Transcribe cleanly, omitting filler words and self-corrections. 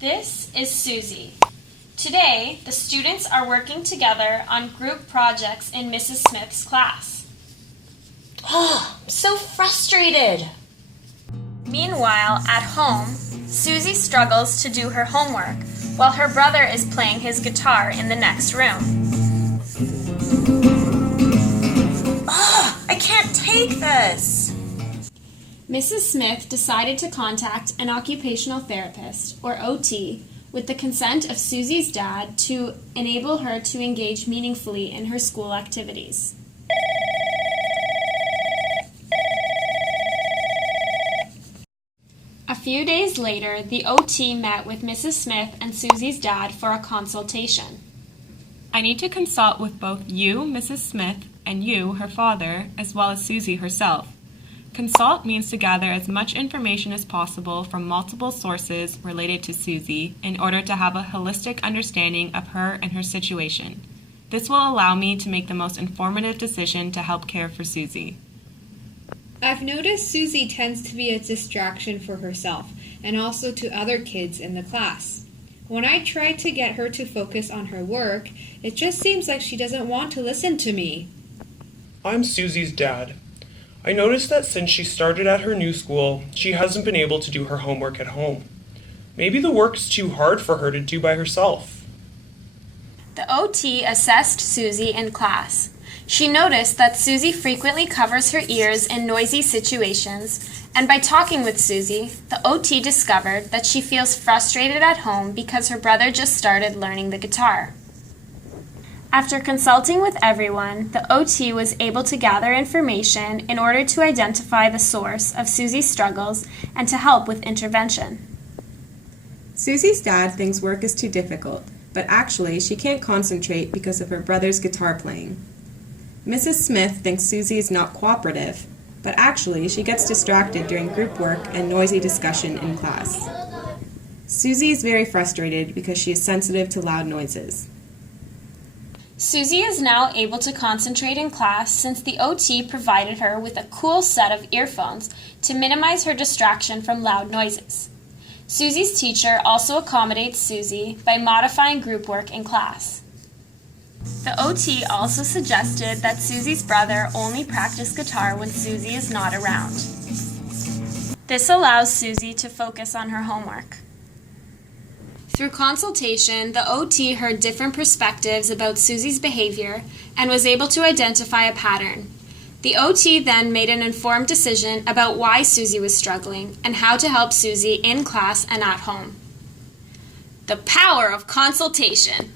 This is Susie. Today, the students are working together on group projects in Mrs. Smith's class. Oh, I'm so frustrated. Meanwhile, at home, Susie struggles to do her homework while her brother is playing his guitar in the next room. Oh, I can't take this. Mrs. Smith decided to contact an occupational therapist, or OT, with the consent of Susie's dad to enable her to engage meaningfully in her school activities. A few days later, the OT met with Mrs. Smith and Susie's dad for a consultation. I need to consult with both you, Mrs. Smith, and you, her father, as well as Susie herself. Consult means to gather as much information as possible from multiple sources related to Susie in order to have a holistic understanding of her and her situation. This will allow me to make the most informative decision to help care for Susie. I've noticed Susie tends to be a distraction for herself and also to other kids in the class. When I try to get her to focus on her work, it just seems like she doesn't want to listen to me. I'm Susie's dad. I noticed that since she started at her new school, she hasn't been able to do her homework at home. Maybe the work's too hard for her to do by herself. The OT assessed Susie in class. She noticed that Susie frequently covers her ears in noisy situations, and by talking with Susie, the OT discovered that she feels frustrated at home because her brother just started learning the guitar. After consulting with everyone, the OT was able to gather information in order to identify the source of Susie's struggles and to help with intervention. Susie's dad thinks work is too difficult, but actually she can't concentrate because of her brother's guitar playing. Mrs. Smith thinks Susie is not cooperative, but actually she gets distracted during group work and noisy discussion in class. Susie is very frustrated because she is sensitive to loud noises. Susie is now able to concentrate in class since the OT provided her with a cool set of earphones to minimize her distraction from loud noises. Susie's teacher also accommodates Susie by modifying group work in class. The OT also suggested that Susie's brother only practice guitar when Susie is not around. This allows Susie to focus on her homework. Through consultation, the OT heard different perspectives about Susie's behavior and was able to identify a pattern. The OT then made an informed decision about why Susie was struggling and how to help Susie in class and at home. The power of consultation.